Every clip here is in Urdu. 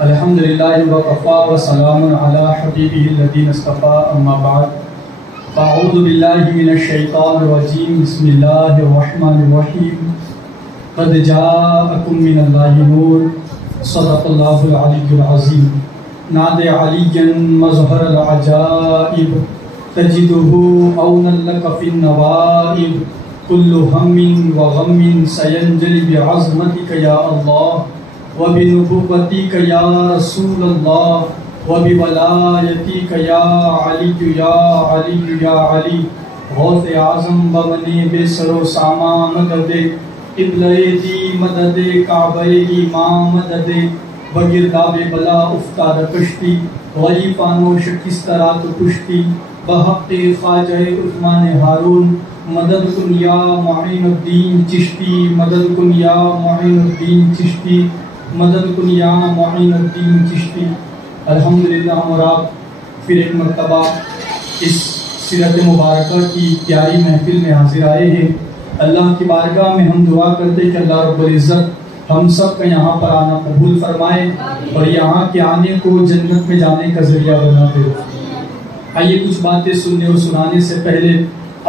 الحمدللہ وکفا وسلام علی حبیبہ الذی اصطفیٰ اما بعد فاعوذ باللہ من الشیطان الرجیم بسم اللہ الرحمن الرحیم قد جاءکم من اللہ نور صدق اللہ العلی العظیم ناد علیًا مظہر العجائب تجدہ اونا لک فی النوائب کل ہم وغم سینجلی بعظمتک یا اللہ وبنبوتک یا رسول اللہ وبولایتک یا علی یا علی یا علی غوث اعظم بمن بے سر و ساما مدد قبلہ دی مدد کعبہ امام مدد بگرداب بلا افتاد کشتی غلیفانو شکسترات کشتی بحق خواجہ عثمان ہارون مدد کن یا معین الدین چشتی مدد کن یا معین الدین چشتی مدد کن یا معین الدین چشتی۔ الحمدللہ ہم اور آپ پھر ایک مرتبہ اس سیرت مبارکہ کی پیاری محفل میں حاضر آئے ہیں۔ اللہ کی بارگاہ میں ہم دعا کرتے کہ اللہ رب العزت ہم سب کا یہاں پر آنا قبول فرمائے اور یہاں کے آنے کو جنت میں جانے کا ذریعہ بنا دے۔ آئیے کچھ باتیں سننے اور سنانے سے پہلے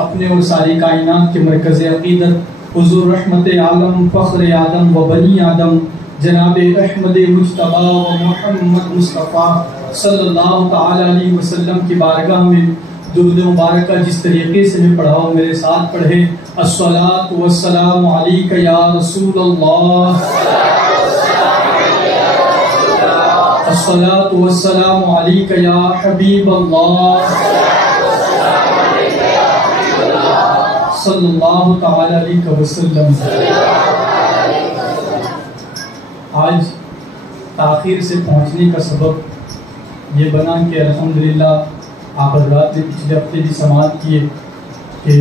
اپنے اور ساری کائنات کے مرکز عقیدت حضور رحمت عالم فخر آدم و بنی آدم جناب احمد مجتبی و محمد مصطفیٰ صلی اللہ تعالی علیہ وسلم کی بارگاہ میں درود مبارکہ جس طریقے سے میں پڑھاؤں میرے ساتھ پڑھے۔ الصلاۃ والسلام علیک یا رسول اللہ، الصلاۃ والسلام علیک یا حبیب اللہ صلی اللہ تعالی علیہ وسلم۔ آج تاخیر سے پہنچنے کا سبب یہ بنا کہ الحمدللہ آپ حضرات نے پچھلے ہفتے بھی سماعت کیے کہ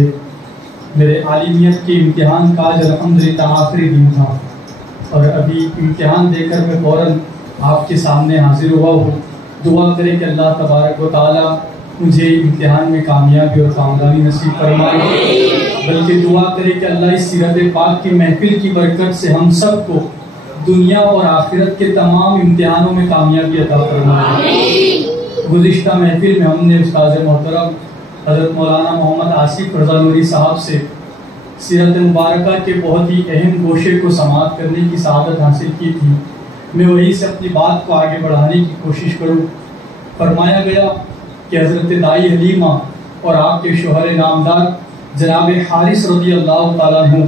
میرے عالمیت کے امتحان کا آج الحمدللہ آخری دن تھا اور ابھی امتحان دے کر میں فوراً آپ کے سامنے حاضر ہوا ہوں۔ دعا کرے کہ اللہ تبارک و تعالی مجھے امتحان میں کامیابی اور کامیابی نصیب فرمائے، بلکہ دعا کرے کہ اللہ اس سیرت پاک کی محفل کی برکت سے ہم سب کو دنیا اور آخرت کے تمام امتحانوں میں کامیابی عطا فرمائے۔ گزشتہ محفل میں ہم نے استاد محترم حضرت مولانا محمد آصف رضا نوری صاحب سے سیرت مبارکہ کے بہت ہی اہم گوشے کو سماعت کرنے کی سعادت حاصل کی تھی۔ میں وہی سے اپنی بات کو آگے بڑھانے کی کوشش کروں۔ فرمایا گیا کہ حضرت دائی حلیمہ اور آپ کے شوہر نامدار جناب حارث رضی اللہ تعالیٰ عنہ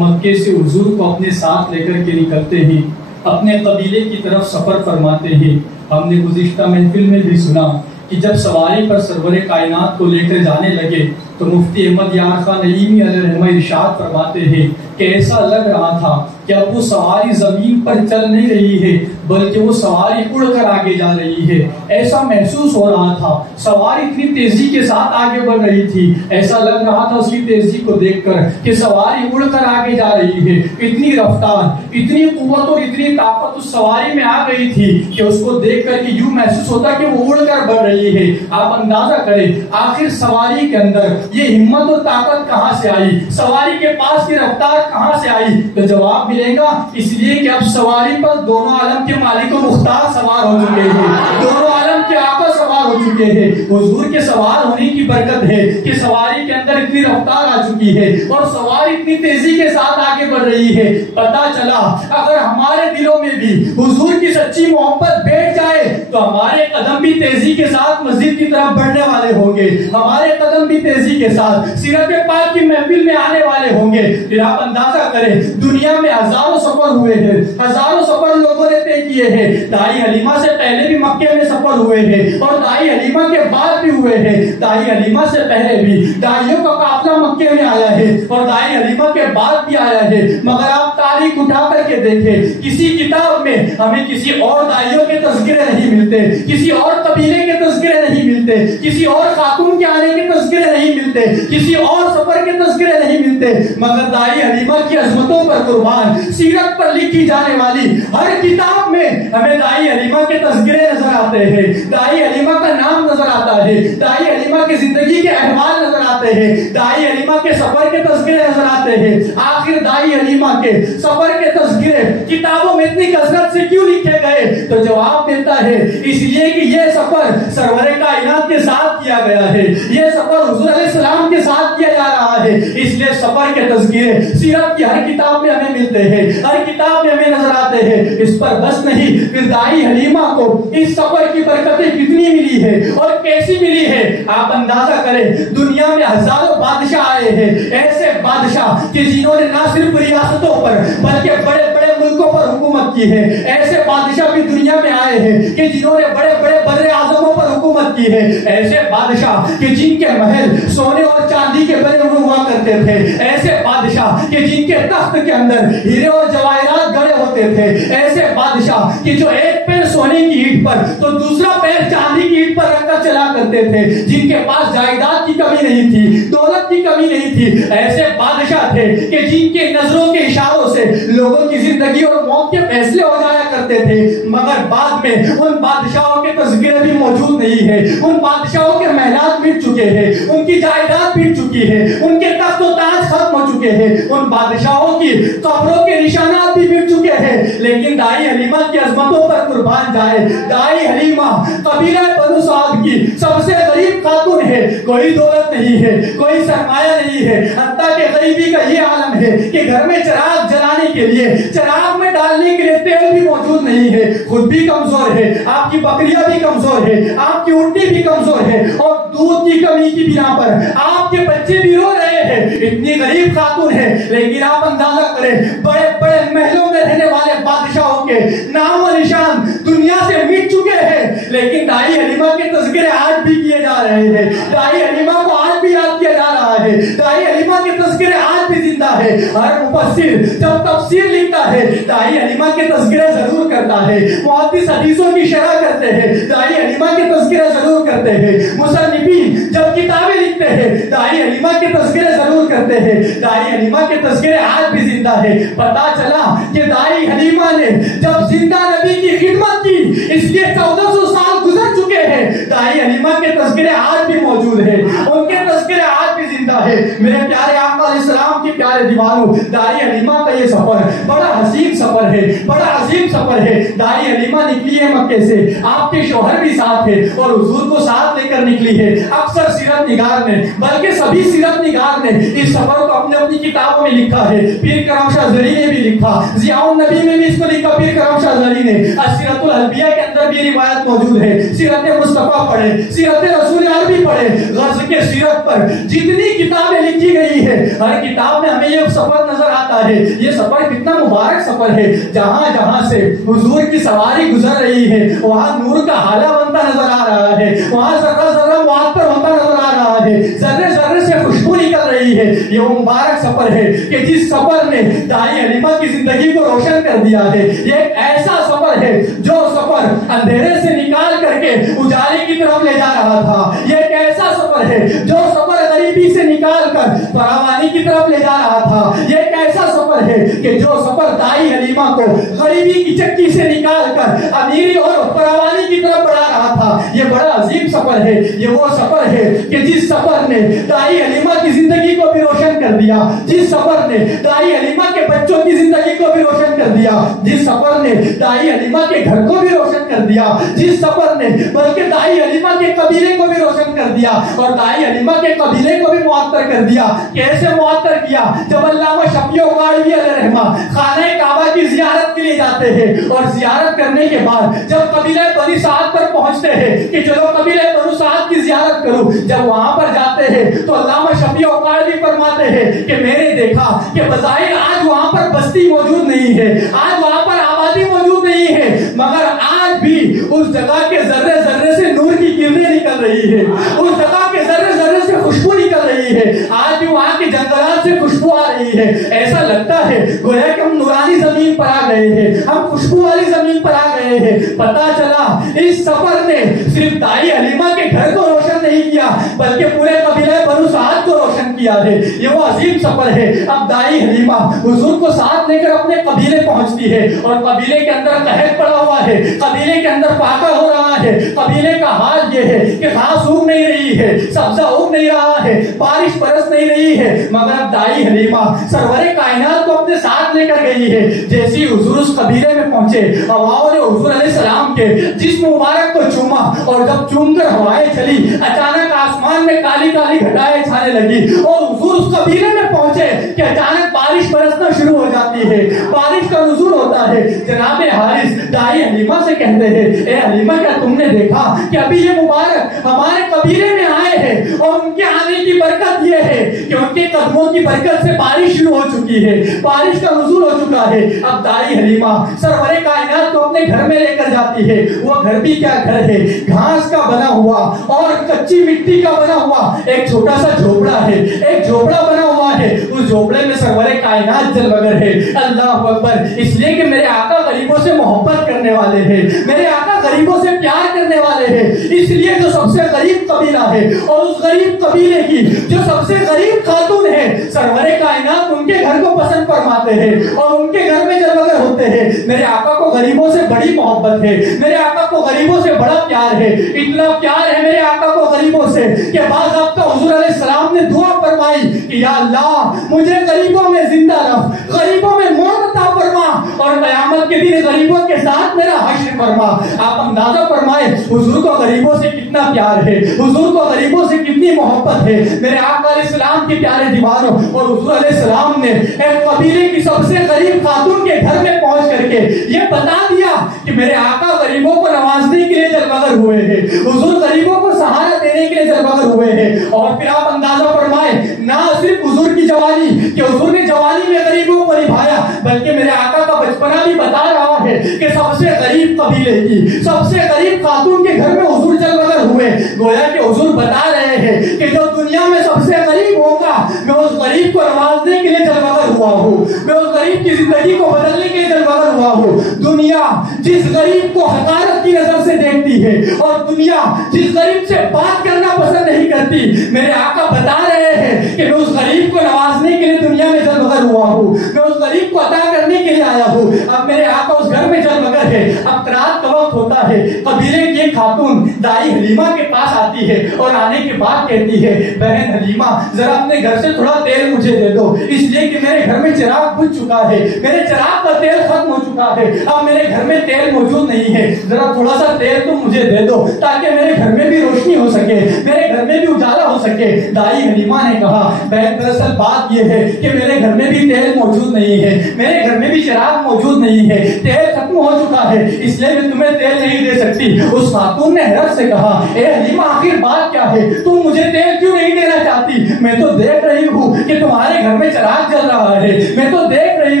مکے سے حضور کو اپنے ساتھ لے کر کے نکلتے ہیں، اپنے قبیلے کی طرف سفر فرماتے ہیں۔ ہم نے گزشتہ محفل میں بھی سنا کہ جب سواری پر سرور کائنات کو لے کر جانے لگے تو مفتی احمد یار خان نعیمی علیہ رحمہ ارشاد فرماتے ہیں کہ ایسا لگ رہا تھا کہ اب وہ سواری زمین پر چل نہیں رہی ہے بلکہ وہ سواری اڑ کر آگے جا رہی ہے۔ ایسا محسوس ہو رہا تھا، سواری اتنی تیزی کے ساتھ آگے بڑھ رہی تھی، ایسا لگ رہا تھا اسی تیزی کو دیکھ کر کہ سواری اڑ کر آگے جا رہی ہے۔ اتنی رفتار، اتنی قوت اور اتنی طاقت اس سواری میں آ گئی تھی کہ اس کو دیکھ کر کہ یوں محسوس ہوتا کہ وہ اڑ کر بڑھ رہی ہے۔ آپ اندازہ کریں آخر سواری کے اندر یہ ہمت اور طاقت کہاں سے آئی، سواری کے پاس کی رفتار کہاں سے آئی؟ تو جواب ملے گا اس لیے کہ اب سواری پر دونوں عالم کے مالک و مختار سوار ہو چکے ہیں، دونوں عالم کے آقا سوار ہو چکے ہیں۔ حضور کے سوار ہونے کی برکت ہے کہ سواری کے اندر اتنی رفتار آ چکی ہے اور سواری اتنی تیزی کے ساتھ آگے بڑھ رہی ہے۔ پتہ چلا اگر ہمارے دلوں میں بھی حضور کی سچی محبت بیٹھ جائے تو ہمارے قدم بھی تیزی کے ساتھ مسجد کی طرف بڑھنے والے ہوں گے، ہمارے قدم بھی تیزی کے ساتھ سیرت پاک کی محفل میں آنے والے ہوں گے۔ پھر آپ اندازہ کریں دنیا میں ہزاروں سفر ہوئے ہیں، ہزاروں سفر لوگوں نے طے کیے ہیں۔ دائی حلیمہ سے پہلے بھی مکے میں سفر ہوئے ہیں اور دائی حلیمہ کے بعد بھی ہوئے ہیں۔ دائی حلیمہ سے پہلے بھی دائیوں کا قافلہ مکے میں آیا ہے اور دائی حلیمہ کے بعد بھی آیا ہے، مگر آپ تاریخ اٹھا کر کے دیکھیں کسی کتاب میں ہمیں کسی اور دائیوں کے تذکرے نہیں ملتے، کسی اور قبیلے کے تذکرے نہیں ملتے، کسی اور خاتون کے آنے کے تذکرے نہیں ملتے، کسی اور سفر کے تذکرے نہیں ملتے، مگر دائی حلیمہ کی عظمتوں پر قربان سیرت پر لکھی جانے والی ہر کتاب میں ہمیں دائی حلیمہ کے تذکرے نظر آتے ہیں۔ دائی حلیمہ کا نام نظر آتا ہے، دائی حلیمہ کی زندگی کے احوال نظر آتے ہیں، دائی حلیمہ کے سفر کے تذکرے نظر آتے ہیں۔ آخر دائی حلیمہ کے سفر کے تذکرے کتابوں میں اتنی کثرت سے کیوں لکھے گئے؟ تو جواب دیتا ہے اس لیے کہ یہ سفر سرور کائنات کے ساتھ کیا گیا ہے، یہ سفر حضور علیہ السلام کے ساتھ کیا جا رہا ہے، اس لیے سفر کے تذکرے سیرت کی ہر کتاب میں ہمیں ملتے ہیں، ہر کتاب میں ہمیں نظر آتے ہیں۔ اس پر بس نہیں، پھر دائی حلیمہ کو اس سفر کی برکتیں کتنی ملی ہے اور کیسی ملی ہے آپ اندازہ کریں۔ دنیا میں ہزاروں بادشاہ آئے ہیں، ایسے بادشاہ کہ جنہوں نے نہ صرف ریاستوں پر بلکہ بڑے بڑے ملکوں پر حکومت کی ہے، ایسے بادشاہ بھی دنیا میں آئے ہیں کہ جنہوں نے بڑے بڑے بر اعظموں پر حکومت کی ہے، ایسے بادشاہ کہ جن کے محل سونے اور چاندی کے بنے ہوئے ہوا کرتے تھے، ایسے بادشاہ کہ جن کے تخت کے اندر ہیرے اور جواہرات گڑے ہوتے تھے، ایسے بادشاہ کہ جو ایک پیر سونے کی اینٹ پر تو دوسرا پیر چاندی کی اینٹ پر رکھ کر چلا کرتے تھے، جن کے پاس جائیداد کی کمی نہیں تھی، دولت کی کمی نہیں تھی، ایسے بادشاہ تھے کہ جن کے نظروں کے اشاروں سے لوگوں کی زندگی اور موت کے فیصلے ہو جایا کرتے تھے۔ مگر بعد میں ان بادشاہوں کے تذکرے بھی موجود نہیں ہے، ان بادشاہوں کے محلات مٹ چکے ہیں، ان کی جائیداد مٹ چکی ہے، ان کے تخت و تاج ختم ہو چکے ہیں، ان بادشاہوں کی قبروں کے نشانات بھی مٹ چکے ہیں۔ لیکن دائی حلیمہ کی عظمتوں پر قربان جائے، دائی حلیمہ قبیلہ بنو سعد کی سب سے غریب خاتون ہے، کوئی دولت نہیں ہے، کوئی سرمایہ نہیں ہے، حتیٰ کہ غریبی کا یہ عالم ہے کہ گھر میں چراغ جلانے کے لیے، چراغ میں ڈالنے کے لیے تیل بھی موجود نہیں ہے، خود بھی کمزور ہے، آپ کی بکریاں بھی کمزور ہے، آپ کی اونٹی بھی کمزور ہے، اور دودھ کی کمی کی بنا پر آپ کے بچے بھی رو رہے ہیں، اتنی غریب خاتون ہے۔ لیکن آپ اندازہ کریں بڑے بڑے محلوں میں رہنے والے بادشاہوں کے نام و نشان دنیا سے مٹ چکے ہیں، لیکن دائی حلیمہ کے تذکرے آج بھی کیے جا رہے ہیں، دائی حلیمہ کو آج بھی یاد کیا جا رہا ہے، دائی حلیمہ کے تذکرے آج بھی زندہ ہے۔ ہر مفسر جب تفسیر لکھتا ہے دائی حلیمہ کے تذکرے ضرور کرتا ہے، محدث حدیثوں کی شرح کرتے ہیں دائی حلیمہ کے تذکرے ضرور کرتے ہیں، مصنفین جب کتابیں لکھتے ہیں دائی حلیمہ کے تذکرے ضرور کرتے ہیں، دائی حلیمہ کے تذکرے آج بھی زندہ ہے۔ پتا چلا کہ دائی حلیمہ نے جب زندہ نبی کی خدمت کی، اس لیے 1400 سال گزر چکے ہیں، دائی حلیمہ کے تذکرے آج بھی موجود ہیں، ان کے تذکرے آج بھی زندہ ہے۔ میرے پیارے آقا علیہ السلام کی پیارے دیوانوں، دائی حلیمہ کا یہ سفر بڑا حسین سفر ہے، بڑا عظیم سفر ہے۔ دائی حلیمہ نکلی ہے مکے سے، آپ کے شوہر بھی ساتھ ہے اور حضور کو ساتھ لے کر نکلی ہے۔ اکثر سیرت نگار نے بلکہ سبھی سیرت نگار نے اس سفر کو اپنی اپنی کتابوں میں لکھا ہے۔ پیر کرم شاہ زری نے بھی لکھا، ضیاء النبی میں بھی اس کو لکھا پیر کرم شاہ زری نے۔ سیرت الانبیاء کے اندر بھی روایت موجود ہے، سیرت مصطفیٰ پڑھے، سیرت رسول عربی پڑھے، غزہ کے سیرت پر جتنی کتابیں لکھی گئی ہے ہر کتاب میں ہمیں یہ سفر نظر آتا ہے۔ یہ سفر کتنا مبارک سفر ہے، جہاں جہاں سے حضور کی سواری گزر رہی ہے وہاں نور کا حالہ بنتا نظر آ رہا ہے، وہاں ذرہ ذرہ معطر ہوتا نظر آ رہا ہے، ذرے ذرے سے خوشبو نکل رہی ہے۔ یہ وہ مبارک سفر ہے کہ جس سفر نے دائی حلیمہ کی زندگی کو روشن کر دیا ہے۔ یہ ایک ایسا سفر ہے جو سفر اندھیرے سے نکال کر کے اجالے کی طرف لے جا رہا تھا، یہ ایک ایسا سفر ہے جو سفر غریبی سے نکال کر فراوانی کی طرف لے جا رہا تھا، یہ ایک ایسا سفر ہے کہ جو سفر دائی حلیمہ کو غریبی کی چکی سے نکال کر امیری اور فراوانی کی طرف بڑھا رہا تھا۔ یہ بڑا عظیم سفر ہے، یہ وہ سفر ہے کہ جس سفر نے دائی حلیمہ کی زندگی کو بھی روشن کر دیا، جس سفر نے دائی حلیمہ کے بچوں کی زندگی کو بھی روشن کر دیا، جس سفر نے دائی حلیمہ کے گھر کو بھی روشن کر دیا، جس سفر نے بلکہ دائی حلیمہ کے قبیلے کو بھی روشن کر دیا اور دائی حلیمہ کے قبیلے کو بھی معطر کر دیا۔ کیسے معطر کیا؟ جب علامہ شفیع اقاڑوی علیہ رحمہ خانہ کعبہ کی زیارت کے لیے جاتے ہیں اور زیارت کرنے کے بعد جب قبیلہ بنی سعد پر پہنچتے ہیں کہ چلو قبیلہ بنو سعد کی زیارت کرو، جب وہاں پر جاتے ہیں تو علامہ شفیع اقاڑوی فرماتے ہیں کہ میں نے دیکھا کہ بظاہر آج وہاں پر بستی موجود نہیں ہے، آج وہاں پر آبادی موجود نہیں ہے، مگر آج بھی اس جگہ کے ذرے ذرے سے نور کی کرنیں نکل رہی ہے، اس جگہ کے ذرے ذرے سے خوشبو نکل رہی رہی ہے، آج بھی وہاں کے جنگلات سے خوشبو آ رہی ہے، ایسا لگتا ہے گویا کہ ہم نورانی زمین پر آ گئے ہیں، ہم خوشبو والی زمین پر آ گئے ہیں۔ پتا چلا اس سفر نے صرف دائی حلیمہ کے گھر کو روشن نہیں کیا بلکہ پورے قبیلہ بنو سعد کو روشن کیا ہے۔ یہ وہ عظیم سفر ہے۔ اب دائی حلیمہ حضور کو ساتھ لے کر اپنے قبیلے پہنچتی ہے اور قبیلے کے اندر قحط پڑا ہوا ہے، قبیلے کے اندر فاقہ ہو رہا ہے۔ قبیلے کا حال یہ ہے کہ گھاس اگ نہیں رہی ہے، سبزہ اگ نہیں رہا ہے، بارش برس نہیں رہی ہے، مگر اب دائی حلیمہ سرور کائنات کو اپنے ساتھ لے کر گئی ہے۔ جیسی حضور اس قبیلے میں پہنچے، ہواؤں نے حضور علیہ السلام کے جسم مبارک کو چوما اور جب چوم کر ہوائیں چلی، اچانک آسمان میں کالی کالی گھٹائیں چھانے لگی اور حضور اس قبیلے میں پہنچے کہ اچانک بارش برسنا شروع ہو جاتی ہے، بارش کا نزول ہوتا ہے۔ جناب حارث دائی حلیمہ سے کہتے ہیں، اے حلیمہ کیا تم نے دیکھا کہ ابھی یہ مبارک ہمارے قبیلے میں آئے ہیں اور ان کے آنے کی برکت یہ ہے کہ ان کے قدموں کی برکت سے بارش شروع ہو چکی ہے، بارش کا نزول ہو چکا ہے۔ اب دائی حلیمہ سرور کائنات کو اپنے گھر میں لے کر جاتی ہے۔ وہ گھر بھی کیا گھر ہے، گھاس کا بنا ہوا اور کچی مٹی کا بنا ہوا ایک چھوٹا سا جھوپڑا ہے، ایک جھوپڑا بنا ہوا ہے۔ اس جھوپڑے میں سرور کائنات جلوگر ہے۔ اللہ اکبر! اس لیے کہ میرے آقا غریبوں سے محبت کرنے والے ہیں، میرے آقا غریبوں سے پیار کرنے والے ہیں، اس لیے جو سب سے غریب قبیلہ ہے اور اس غریب قبیلے کی جو سب سے غریب خاتون ہے، سرور کائنات ان کے گھر کو پسند فرماتے ہیں اور ان کے گھر میں جلوگر ہوتے ہیں۔ میرے آقا کو غریبوں سے بڑی محبت ہے، میرے آقا کو غریبوں سے بڑا پیار ہے، اتنا پیار ہے میرے آقا کو غریبوں سے کہ بعض وقت حضور علیہ السلام نے دعا فرمائی کہ یا اللہ مجھے غریبوں میں زندہ رکھ، غریبوں میں موت عطا فرما اور قیامت کے دن غریبوں کے ساتھ میرا حشر فرما۔ آپ اندازہ فرمائے حضور کو غریبوں سے کتنا پیار ہے، حضور کو غریبوں سے کتنی محبت ہے۔ میرے آقا علیہ السلام کے پیارے دیوانوں، اور حضور علیہ السلام نے ایک قبیلے کی سب سے غریب خاتون کے گھر میں پہنچ کر کے یہ بتا دیا کہ میرے آقا غریبوں کو نوازنے کے لیے جلوگر ہوئے ہیں، حضور غریبوں کو سہارا دینے کے لیے جلوگر ہوئے ہیں۔ اور پھر آپ اندازہ فرمائے نہ صرف حضور کی جوانی کہ حضور نے جوانی میں غریبوں کو نبھایا، بلکہ میرے آقا کا بچپنا بھی بتا رہا ہے کہ سب سے غریب قبیلے کی سب سے غریب خاتون کے گھر میں حضور جلوگر ہوئے۔ گویا کہ حضور بتا رہے ہیں کہ جو دنیا میں سب سے غریب ہوگا میں اس غریب کو نوازنے کے لیے جلوگر ہوا ہوں، میں اس غریب کی زندگی کو بدلنے کے لیے جلوگر ہوا ہوں۔ دنیا جس غریب کو حقارت کی نظر سے دیکھتی ہے اور دنیا جس غریب سے بات کرنا پسند نہیں کرتی، میرے آقا بتا رہے ہیں کہ میں اس غریب کو نوازنے کے لیے دنیا میں جلوگر ہوا ہوں، میں اس غریب کو عطا کرنے کے لیے آیا ہوں۔ اب میرے آقا اس گھر میں جلوگر ہے۔ اب رات کا وقت ہوتا ہے، قبیلے کی ایک خاتون دائی حلیمہ کے پاس آتی ہے اور آنے کے بعد کہتی ہے بہن حلیمہ ذرا اپنے گھر سے تھوڑا تیل مجھے دے دو، اس لیے کہ میرے گھر میں چراغ بجھ چکا ہے، میرے چراغ کا تیل ختم ہو چکا ہے، اب میرے گھر میں تیل موجود نہیں ہے، ذرا تھوڑا سا تیل تم مجھے دے دو تاکہ میرے گھر میں بھی روشنی ہو سکے، میرے گھر میں بھی اجالا ہو سکے۔ دائی حلیمہ نے کہا بہن دراصل بات یہ ہے کہ میرے گھر میں بھی تیل موجود نہیں ہے، میرے گھر میں بھی چراغ موجود نہیں ہے، تیل ختم ہو چکا ہے، اس لیے میں تمہیں تیل نہیں دے سکتی۔ اس خاتون نے حیرت سے کہا اے حلیمہ آخر بات کیا ہے، تم مجھے تیل کیوں نہیں دینا چاہتی؟ میں تو دیکھ رہی ہوں کہ تمہارے گھر میں چراغ جل رہا ہے، میں تو دیکھ رہی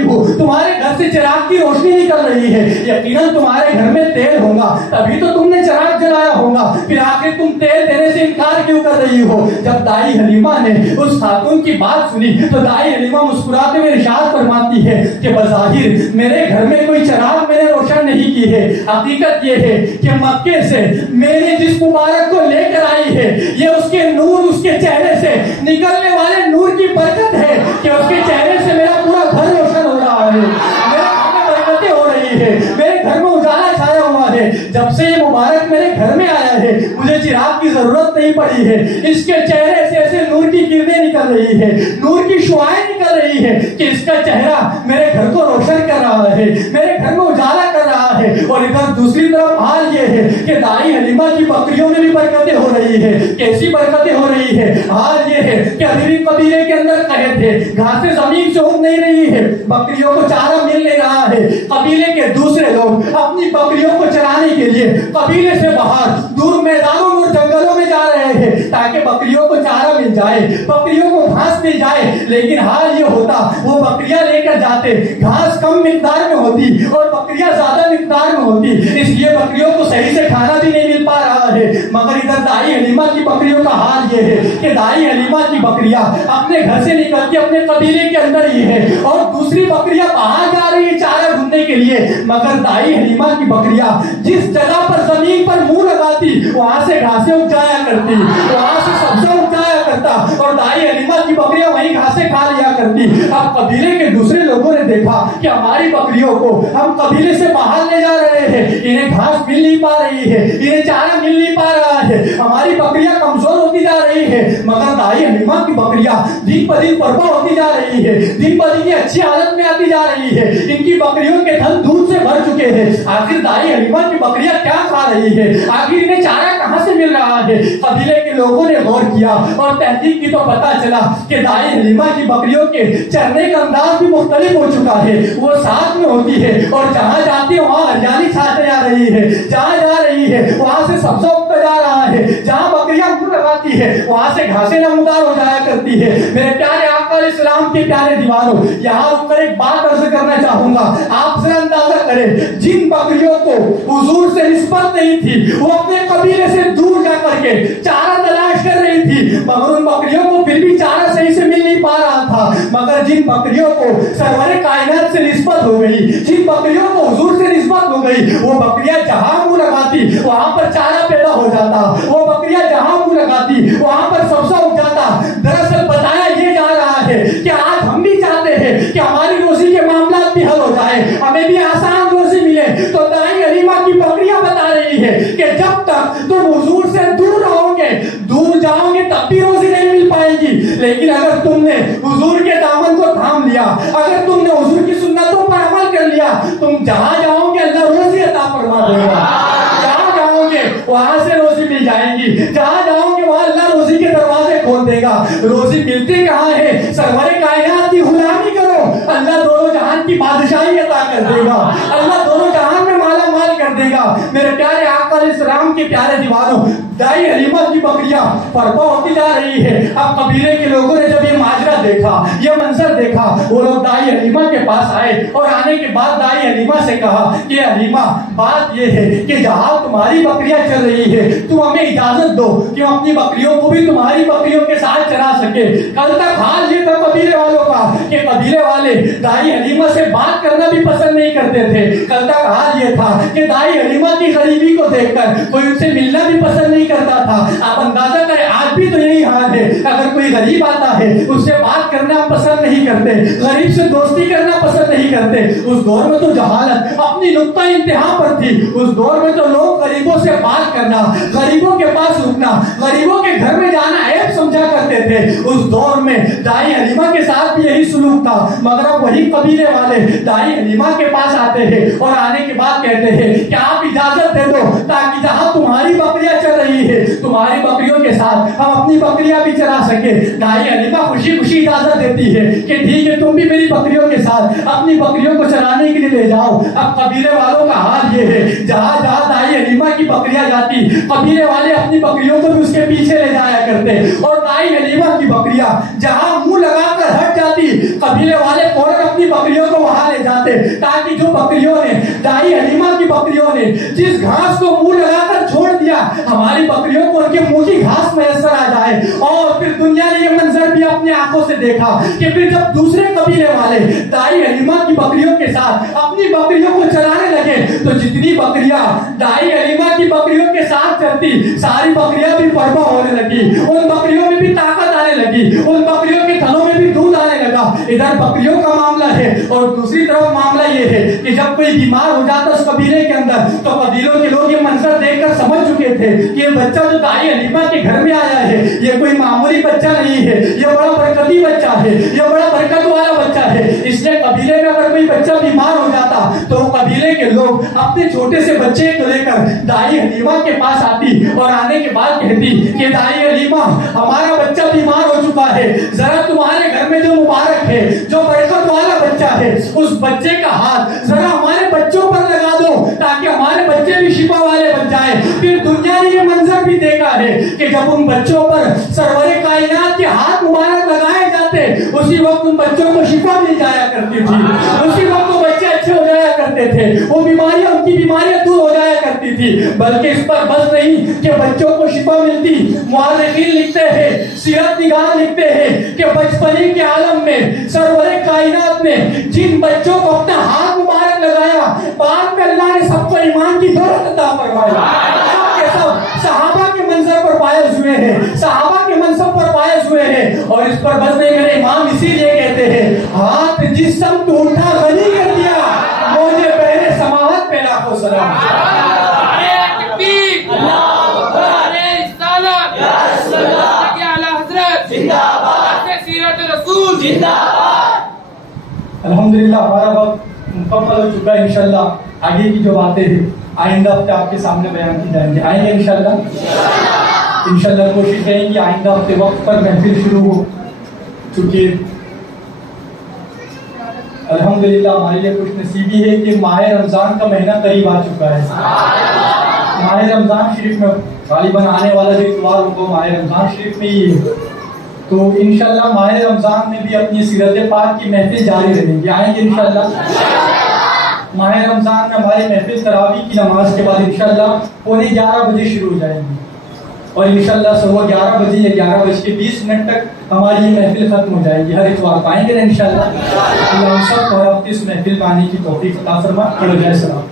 ہوں تمہارے گھر سے چراغ کی روشنی نکل رہی ہے، یقیناً تمہارے گھر میں تیل ہوگا تبھی تو تم نے چراغ جلایا ہوگا، پھر آخر تم تیل دینے سے انکار کیوں کر رہی ہو؟ جب دائی حلیمہ نے اس خاتون کی بات سنی تو دائی حلیمہ مسکراتے ہوئے ارشاد فرماتی ہے کہ بظاہر میرے گھر میں کوئی چراغ میں نے روشن نہیں کی ہے، حقیقت یہ ہے کہ مکے سے میں نے جس مبارک کو لے کر آئی ہے یہ اس کے نور، اس کے چہرے سے نکلنے والے نور کی برکت ہے کہ اس کے چہرے سے میرا پورا گھر روشن ہو رہا ہے، میرے گھر میں برکتیں ہو رہی ہے، میرے گھر میں اجالا چھایا ہوا ہے۔ جب سے یہ مبارک میرے گھر میں آیا ہے مجھے چراغ کی ضرورت نہیں پڑی ہے، اس کے چہرے سے ایسے نور کی کرنیں نکل رہی ہے، نور کی شعائیں نکل رہی ہے کہ اس کا چہرہ میرے گھر کو روشن کر رہا ہے، میرے گھر میں اجالا کر رہا ہے۔ اور ادھر دوسری طرف حال یہ ہے کہ دائی حلیمہ کی بکریوں میں بھی برکتیں ہو رہی ہے۔ کیسی برکتیں ہو رہی ہے؟ حال یہ ہے کہ ابھی بھی قبیلے کے اندر قحط ہے، گھاسیں زمین سے اگ نہیں رہی ہے، بکریوں کو چارہ مل نہیں رہا ہے۔ قبیلے کے دوسرے لوگ اپنی بکریوں کو چرانے کے لیے قبیلے سے باہر دور میدانوں اور جنگلوں میں جا رہے ہیں تاکہ بکریوں کو چارہ مل جائے، بکریوں کو گھاس مل جائے۔ لیکن حال یہ ہوتا وہ بکریاں لے کر جاتے، گھاس کم مقدار میں ہوتی اور بکریاں زیادہ مقدار مقدار میں ہوتی، اس لیے بکریوں کو صحیح سے کھانا بھی نہیں مل پا رہا ہے۔ مگر ادھر دائی حلیمہ کی بکریوں کا حال یہ ہے کہ دائی حلیمہ کی بکریاں اپنے گھر سے نکلتی اپنے قبیلے کے اندر ہی ہے، اور دوسری بکریاں باہر جا رہی ہے چارہ ڈھونڈنے کے لیے، مگر دائی حلیمہ کی بکریاں جس جگہ پر زمین پر منہ لگاتی وہاں سے گھاسیں اگایا کرتی، وہاں سے سبزہ اگایا کرتا، اور دائی حلیمہ کی بکریاں وہیں گھاسیں کھا لیا کرتی۔ اب قبیلے کے دوسرے لوگوں نے دیکھا کہ ہماری بکریوں کو ہم قبیلے سے باہر لے جا رہے ہیں، انہیں گھاس مل نہیں پا رہی ہے، انہیں چارہ مل نہیں پا رہا ہے، ہماری بکریاں کمزور ہوتی جا رہی ہے، مگر دائی حلیمہ کی بکریاں دن پر دن برپا ہوتی جا رہی ہے، دن پر دن اچھی حالت میں آتی جا رہی ہے، ان کی بکریوں کے تھن دودھ سے بھر چکے ہیں۔ آخر دائی حلیمہ کی بکریاں کیا کھا رہی ہے، آخر انہیں چارہ کہاں سے مل رہا ہے؟ قبیلے کے لوگوں نے غور کیا اور تحقیق کی تو پتا چلا کہ دائی حلیمہ کی بکریوں کے چرنے کا انداز بھی مختلف ہو چکا ہے، وہ ساتھ میں ہوتی ہے اور جہاں جاتی ہے وہاں ہریالی چھاتے جا رہی ہے، جہاں جا رہی ہے وہاں سے سبزہ اگتا جا رہا ہے، جہاں بکریاں منہ لگاتی ہے وہاں سے گھاسیں نمودار ہو جایا کرتی ہے۔ میرے پیارے آقا علیہ السلام کے پیارے دیوانوں، یہاں رک کر ایک بات عرض کرنا چاہوں گا، آپ ذرا اندازہ کریں جن بکریوں کو حضور سے نسبت نہیں تھی وہ اپنے قبیلے سے دور جا کر کے چارہ تلاش کر رہی تھی، مگر ان بکریوں کو پھر بھی چارہ صحیح سے مل نہیں پا رہا تھا، مگر جن بکریوں کو سرور کائنات سے نسبت ہو گئی، جن بکریوں کو حضور سے نسبت ہو گئی، وہ بکریاں جہاں منہ لگاتی وہاں پر چارہ پیدا ہو جاتا، وہ بکریاں جہاں منہ لگاتی وہاں پر سبزہ اگ جاتا۔ دراصل بتایا یہ جا رہا ہے کہ آج ہم بھی چاہتے ہیں کہ ہماری روزی کے معاملات بھی حل ہو جائے، ہمیں بھی آسان روزی ملے، تو دائی حلیمہ کی بکریاں بتا رہی ہے کہ جب تک تم حضور سے دور رہو گے، دور جاؤ گے تب بھی روزی نہیں مل پائے گی، لیکن اگر تم نے حضور کے دامن کو تھام لیا، اگر تم نے حضور کی سنتوں پر عمل کر لیا، تم جہاں جاؤ گے اللہ روزی عطا فرما دے گا، جہاں جاؤ گے وہاں سے روزی مل جائے گی، جہاں جاؤ گے وہاں اللہ روزی کے دروازے کھول دے گا۔ روزی ملتی کہاں ہے؟ سرور کائنات کی غلامی کرو، اللہ دونوں جہان کی بادشاہی عطا کر دے گا، اللہ دونوں جہان میں مالا مال کر دے گا۔ میرے پیارے آقا علیہ السلام کے پیارے دیوانوں، دائی حلیمہ کی بکریاں برپا ہوتی جا رہی ہے۔ اب قبیلے کے لوگوں نے جب یہ ماجرا دیکھا، یہ منظر دیکھا، وہ لوگ دائی حلیمہ کے پاس آئے اور آنے کے بعد دائی حلیمہ سے کہا کہ حلیمہ بات یہ ہے کہ جہاں تمہاری بکریاں چل رہی ہے تم ہمیں اجازت دو کہ ہم اپنی بکریوں کو بھی تمہاری بکریوں کے ساتھ چلا سکے۔ کل تک حال یہ تھا قبیلے والوں کا کہ قبیلے والے دائی حلیمہ سے بات کرنا بھی پسند نہیں کرتے تھے، کل تک حال یہ تھا کہ دائی حلیمہ کی غریبی کو دیکھ کر کوئی ان سے ملنا بھی پسند نہیں کرتا تھا۔ آپ اندازہ کریں آج بھی تو یہی حال ہے، اگر کوئی غریب آتا ہے اس سے بات کرنا ہم پسند نہیں کرتے، غریب سے دوستی کرنا پسند نہیں کرتے۔ اس دور میں تو جہالت اپنی نقطہ انتہا پر تھی، اس دور میں تو لوگ غریبوں سے بات کرنا، غریبوں کے پاس رکنا، غریبوں کے گھر میں جانا عیب سمجھا کرتے تھے۔ اس دور میں دائی حلیمہ کے ساتھ بھی یہی سلوک تھا، مگر اب وہی قبیلے والے دائی حلیمہ کے پاس آتے ہیں اور آنے کے بعد کہتے ہیں کہ آپ اجازت دے دو تاکہ جہاں تمہاری بکریاں چل رہی ہے تمہاری بکریوں کے ساتھ ہم اپنی بکریاں بھی چلا سکے۔ دائی حلیمہ خوشی خوشی اجازت دیتی ہے کہ ٹھیک ہے تم بھی میری بکریوں کے ساتھ اپنی بکریوں کو چرانے کے لیے لے جاؤ۔ اب قبیلے والوں کا حال یہ ہے، جہاں جہاں دائی حلیمہ کی بکریاں جاتی قبیلے والے اپنی بکریوں کو بھی اس کے پیچھے لے جایا کرتے، اور دائی حلیمہ کی بکریاں جہاں منہ لگا کر ہٹ جاتی قبیلے والے فوراً اپنی بکریوں کو وہاں لے جاتے تاکہ جو بکریوں نے دائی حلیمہ کی بکریوں نے جس گھاس کو منہ لگا کر چھوڑ دیا ہماری بکریوں کو ان کے منہ کی گھاس میسر آ جائے۔ اور پھر دنیا نے یہ منظر بھی اپنی آنکھوں سے دیکھا کہ پھر جب دوسرے قبیلے والے دائی حلیمہ کی بکریوں کے ساتھ اپنی بکریوں کو چلانے لگے تو جتنی بکریاں دائی حلیمہ کی بکریوں کے ساتھ چلتی ساری بکریاں بھی برپا ہونے لگی، ان بکریوں میں بھی طاقت آنے لگی، ان بکریوں کے تھنوں میں بھی دودھ آنے لگا۔ ادھر بکریوں کا معاملہ ہے اور دوسری طرف معاملہ یہ ہے کہ جب کوئی بیمار ہو جاتا اس قبیلے کے اندر تو قبیلوں کے لوگ یہ منظر دیکھ کر سمجھ چکے تھے کہ یہ بچہ جو دائی حلیمہ کے گھر میں آیا ہے یہ کوئی معمولی بچہ نہیں ہے، یہ بڑا برکتی بچہ ہے، یہ بڑا برکت والا بچہ ہے۔ اس لیے قبیلے میں اگر کوئی بچہ بیمار ہو جاتا تو قبیلے کے لوگ اپنے چھوٹے سے بچے کو لے کر دائی حلیمہ کے پاس آتی اور آنے کے بعد کہتی کہ دائی حلیمہ ہمارا بچہ بیمار ہو چکا ہے، ذرا تمہارے گھر میں جو مبارک ہے جو برکت والا بچہ ہے اس بچے کا ہاتھ ذرا ہمارے بچوں پر لگا دو تاکہ ہمارے بچے بھی شفا والے بن جائیں۔ پھر دنیا نے یہ منظر بھی دیکھا ہے کہ جب ان بچوں پر سرور کائنات کے ہاتھ مبارک لگائے جاتے اسی وقت ان بچوں کو شفا مل جایا کرتی تھی، اسی وقت وہ بچے اچھے ہو جایا کرتے تھے، وہ بیماریاں ان کی بیماریاں دور ہو جایا کرتی تھی، بلکہ اس پر بس نہیں کہ بچوں کو شفا ملتی۔ مورخین لکھتے ہیں، سیرت نگار لکھتے ہیں کہ بچپنے کے عالم میں سرور کائنات نے جن بچوں کو اپنا ہاتھ مبارک لگایا، بعد میں اللہ نے سب کو ایمان کی دولت عطا فرمایا۔ سب کے سب صحابہ کے منظر پر فائز ہوئے ہیں، صحابہ کے منصب پر فائز ہوئے ہیں۔ اور اس پر بس نہیں، میرے امام اسی لیے کہتے ہیں، ہاتھ جس سمت اٹھا غنی کر دیا، مجھے پہلے سماوت پہ لاکھوں سلام۔ الحمدللہ ہمارا وقت مکمل ہو چکا ہے۔ انشاءاللہ آگے کی جو باتیں ہیں آئندہ ہفتے آپ کے سامنے بیان کی جائیں گے۔ آئیں گے انشاءاللہ؟ انشاءاللہ کوشش کریں گے آئندہ ہفتے وقت پر محفل شروع ہو، چونکہ الحمدللہ ہمارے لیے خوش نصیبی ہے کہ ماہ رمضان کا مہینہ قریب آ چکا ہے۔ ماہ رمضان شریف میں غالباً آنے والا جو اتوار ہوگا ماہ رمضان شریف میں ہی ہے، تو انشاءاللہ ماہ رمضان میں بھی اپنی سیرت پاک کی محفل جاری رہیں گی۔ آئیں گے انشاءاللہ؟ ماہ رمضان میں ہماری محفل تراویح کی نماز کے بعد انشاءاللہ 11:15 بجے شروع ہو جائیں گی، اور انشاءاللہ صبح 11 بجے یا 11:20 تک ہماری یہ محفل ختم ہو جائے گی۔ ہر اتوار پائیں گے انشاءاللہ۔ اللہ ہم سب کو اور اپنی اس محفل میں آنے کی توفیق عطا فرما۔ پڑھ جائے سلام۔